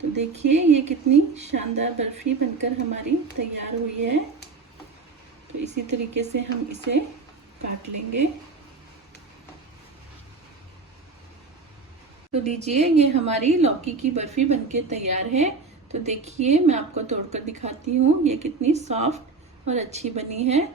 तो देखिए ये कितनी शानदार बर्फ़ी बनकर हमारी तैयार हुई है। तो इसी तरीके से हम इसे काट लेंगे। तो लीजिए ये हमारी लौकी की बर्फ़ी बनके तैयार है। तो देखिए मैं आपको तोड़कर दिखाती हूँ ये कितनी सॉफ्ट और अच्छी बनी है।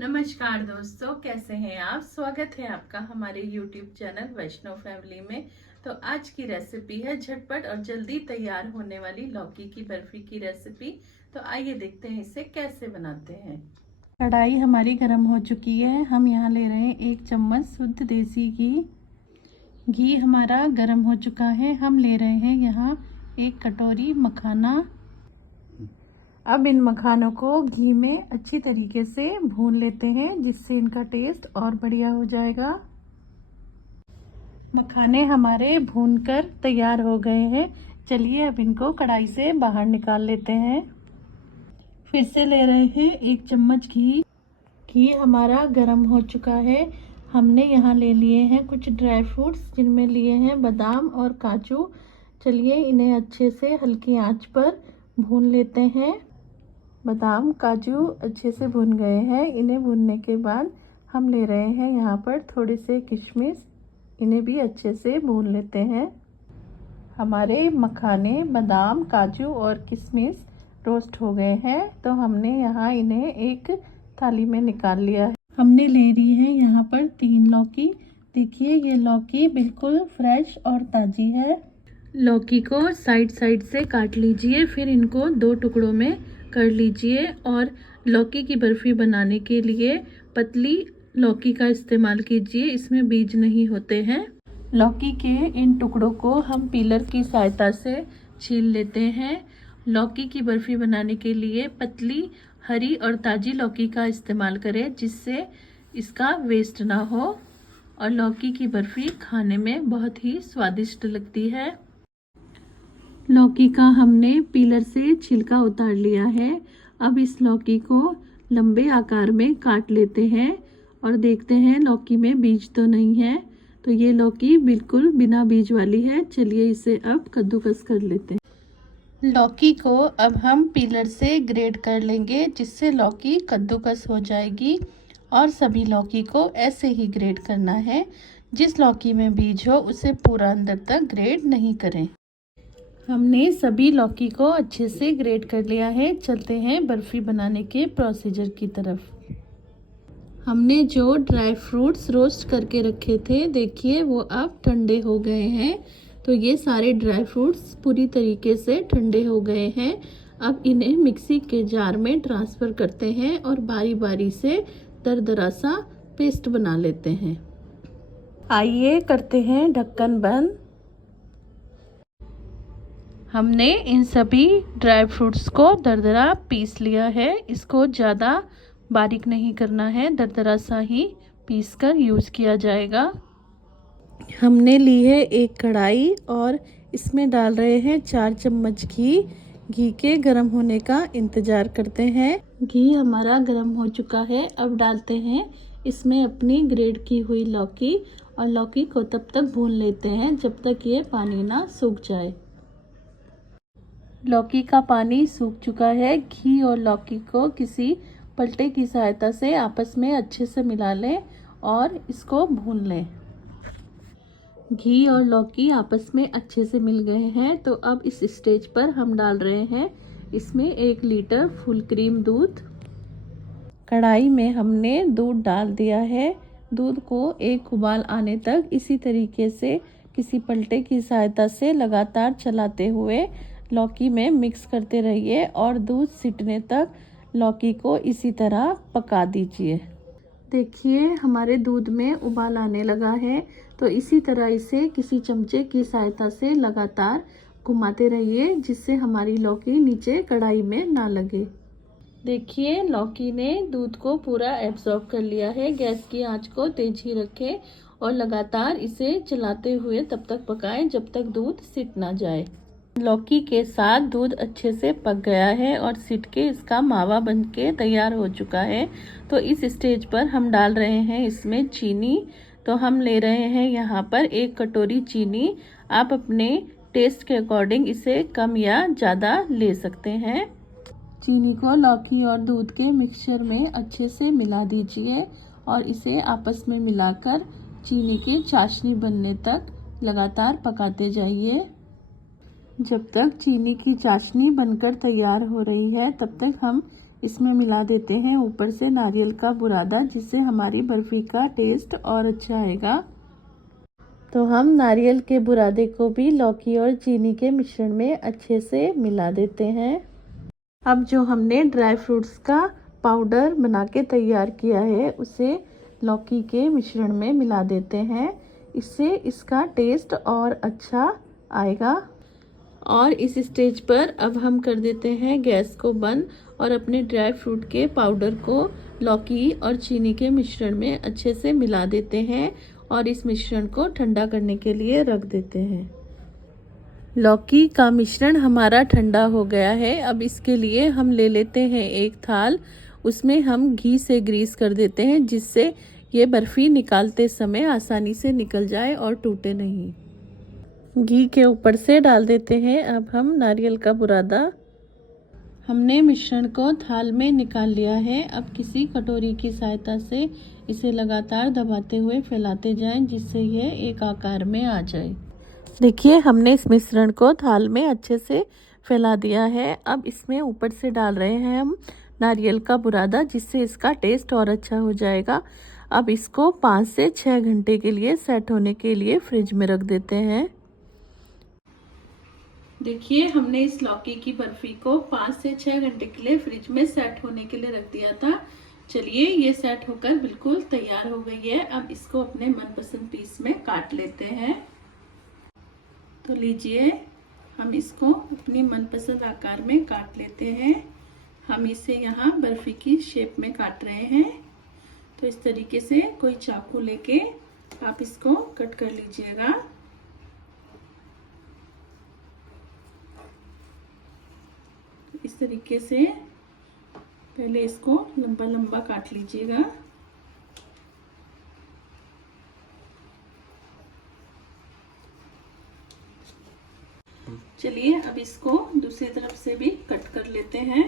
नमस्कार दोस्तों, कैसे हैं आप? स्वागत है आपका हमारे YouTube चैनल वैष्णव फैमिली में। तो आज की रेसिपी है झटपट और जल्दी तैयार होने वाली लौकी की बर्फ़ी की रेसिपी। तो आइए देखते हैं इसे कैसे बनाते हैं। कढ़ाई हमारी गर्म हो चुकी है। हम यहाँ ले रहे हैं 1 चम्मच शुद्ध देसी घी। घी हमारा गर्म हो चुका है। हम ले रहे हैं यहाँ 1 कटोरी मखाना। अब इन मखानों को घी में अच्छी तरीके से भून लेते हैं, जिससे इनका टेस्ट और बढ़िया हो जाएगा। मखाने हमारे भूनकर तैयार हो गए हैं। चलिए अब इनको कढ़ाई से बाहर निकाल लेते हैं। फिर से ले रहे हैं 1 चम्मच घी। घी हमारा गर्म हो चुका है। हमने यहाँ ले लिए हैं कुछ ड्राई फ्रूट्स, जिनमें लिए हैं बादाम और काजू। चलिए इन्हें अच्छे से हल्की आंच पर भून लेते हैं। बादाम काजू अच्छे से भुन गए हैं। इन्हें भुनने के बाद हम ले रहे हैं यहाँ पर थोड़े से किशमिश। इन्हें भी अच्छे से भून लेते हैं। हमारे मखाने बादाम काजू और किशमिश रोस्ट हो गए हैं। तो हमने यहाँ इन्हें एक थाली में निकाल लिया है। हमने ले ली है यहाँ पर 3 लौकी। देखिए ये लौकी बिल्कुल फ्रेश और ताज़ी है। लौकी को साइड साइड से काट लीजिए, फिर इनको 2 टुकड़ों में कर लीजिए। और लौकी की बर्फ़ी बनाने के लिए पतली लौकी का इस्तेमाल कीजिए, इसमें बीज नहीं होते हैं। लौकी के इन टुकड़ों को हम पीलर की सहायता से छील लेते हैं। लौकी की बर्फ़ी बनाने के लिए पतली हरी और ताज़ी लौकी का इस्तेमाल करें, जिससे इसका वेस्ट ना हो और लौकी की बर्फ़ी खाने में बहुत ही स्वादिष्ट लगती है। लौकी का हमने पीलर से छिलका उतार लिया है। अब इस लौकी को लंबे आकार में काट लेते हैं और देखते हैं लौकी में बीज तो नहीं है। तो ये लौकी बिल्कुल बिना बीज वाली है। चलिए इसे अब कद्दूकस कर लेते हैं। लौकी को अब हम पीलर से ग्रेट कर लेंगे, जिससे लौकी कद्दूकस हो जाएगी। और सभी लौकी को ऐसे ही ग्रेट करना है। जिस लौकी में बीज हो उसे पूरा अंदर तक ग्रेट नहीं करें। हमने सभी लौकी को अच्छे से ग्रेट कर लिया है। चलते हैं बर्फ़ी बनाने के प्रोसीजर की तरफ। हमने जो ड्राई फ्रूट्स रोस्ट करके रखे थे, देखिए वो अब ठंडे हो गए हैं। तो ये सारे ड्राई फ्रूट्स पूरी तरीके से ठंडे हो गए हैं। अब इन्हें मिक्सी के जार में ट्रांसफ़र करते हैं और बारी बारी से दरदरा सा पेस्ट बना लेते हैं। आइए करते हैं ढक्कन बंद। हमने इन सभी ड्राई फ्रूट्स को दरदरा पीस लिया है। इसको ज़्यादा बारीक नहीं करना है, दरदरा सा ही पीसकर यूज़ किया जाएगा। हमने ली है एक कढ़ाई और इसमें डाल रहे हैं 4 चम्मच घी। घी के गर्म होने का इंतज़ार करते हैं। घी हमारा गर्म हो चुका है। अब डालते हैं इसमें अपनी ग्रेट की हुई लौकी, और लौकी को तब तक भून लेते हैं जब तक ये पानी ना सूख जाए। लौकी का पानी सूख चुका है। घी और लौकी को किसी पलटे की सहायता से आपस में अच्छे से मिला लें और इसको भून लें। घी और लौकी आपस में अच्छे से मिल गए हैं। तो अब इस स्टेज पर हम डाल रहे हैं इसमें 1 लीटर फुल क्रीम दूध। कढ़ाई में हमने दूध डाल दिया है। दूध को एक उबाल आने तक इसी तरीके से किसी पलटे की सहायता से लगातार चलाते हुए लौकी में मिक्स करते रहिए और दूध सिटने तक लौकी को इसी तरह पका दीजिए। देखिए हमारे दूध में उबाल आने लगा है। तो इसी तरह इसे किसी चमचे की सहायता से लगातार घुमाते रहिए, जिससे हमारी लौकी नीचे कढ़ाई में ना लगे। देखिए लौकी ने दूध को पूरा एब्जॉर्ब कर लिया है। गैस की आंच को तेज ही रखें और लगातार इसे चलाते हुए तब तक पकाएं जब तक दूध सिट ना जाए। लौकी के साथ दूध अच्छे से पक गया है और सिट के इसका मावा बनके तैयार हो चुका है। तो इस स्टेज पर हम डाल रहे हैं इसमें चीनी। तो हम ले रहे हैं यहाँ पर 1 कटोरी चीनी। आप अपने टेस्ट के अकॉर्डिंग इसे कम या ज़्यादा ले सकते हैं। चीनी को लौकी और दूध के मिक्सचर में अच्छे से मिला दीजिए और इसे आपस में मिलाकर चीनी की चाशनी बनने तक लगातार पकाते जाइए। जब तक चीनी की चाशनी बनकर तैयार हो रही है तब तक हम इसमें मिला देते हैं ऊपर से नारियल का बुरादा, जिससे हमारी बर्फ़ी का टेस्ट और अच्छा आएगा। तो हम नारियल के बुरादे को भी लौकी और चीनी के मिश्रण में अच्छे से मिला देते हैं। अब जो हमने ड्राई फ्रूट्स का पाउडर बना के तैयार किया है उसे लौकी के मिश्रण में मिला देते हैं। इससे इसका टेस्ट और अच्छा आएगा। और इस स्टेज पर अब हम कर देते हैं गैस को बंद और अपने ड्राई फ्रूट के पाउडर को लौकी और चीनी के मिश्रण में अच्छे से मिला देते हैं और इस मिश्रण को ठंडा करने के लिए रख देते हैं। लौकी का मिश्रण हमारा ठंडा हो गया है। अब इसके लिए हम ले लेते हैं एक थाल, उसमें हम घी से ग्रीस कर देते हैं जिससे ये बर्फ़ी निकालते समय आसानी से निकल जाए और टूटे नहीं। घी के ऊपर से डाल देते हैं अब हम नारियल का बुरादा। हमने मिश्रण को थाल में निकाल लिया है। अब किसी कटोरी की सहायता से इसे लगातार दबाते हुए फैलाते जाएं जिससे यह एक आकार में आ जाए। देखिए हमने इस मिश्रण को थाल में अच्छे से फैला दिया है। अब इसमें ऊपर से डाल रहे हैं हम नारियल का बुरादा, जिससे इसका टेस्ट और अच्छा हो जाएगा। अब इसको 5 से 6 घंटे के लिए सेट होने के लिए फ्रिज में रख देते हैं। देखिए हमने इस लौकी की बर्फ़ी को 5 से 6 घंटे के लिए फ्रिज में सेट होने के लिए रख दिया था। चलिए ये सेट होकर बिल्कुल तैयार हो गई है। अब इसको अपने मनपसंद पीस में काट लेते हैं। तो लीजिए हम इसको अपनी मनपसंद आकार में काट लेते हैं। हम इसे यहाँ बर्फ़ी की शेप में काट रहे हैं। तो इस तरीके से कोई चाकू लेके आप इसको कट कर लीजिएगा। इस तरीके से पहले इसको लंबा लंबा काट लीजिएगा। चलिए अब इसको दूसरी तरफ से भी कट कर लेते हैं।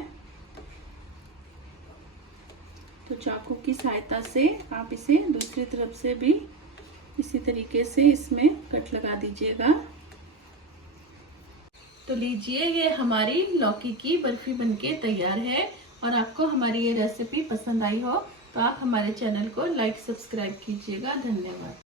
तो चाकू की सहायता से आप इसे दूसरी तरफ से भी इसी तरीके से इसमें कट लगा दीजिएगा। तो लीजिए ये हमारी लौकी की बर्फ़ी बनके तैयार है। और आपको हमारी ये रेसिपी पसंद आई हो तो आप हमारे चैनल को लाइक सब्सक्राइब कीजिएगा। धन्यवाद।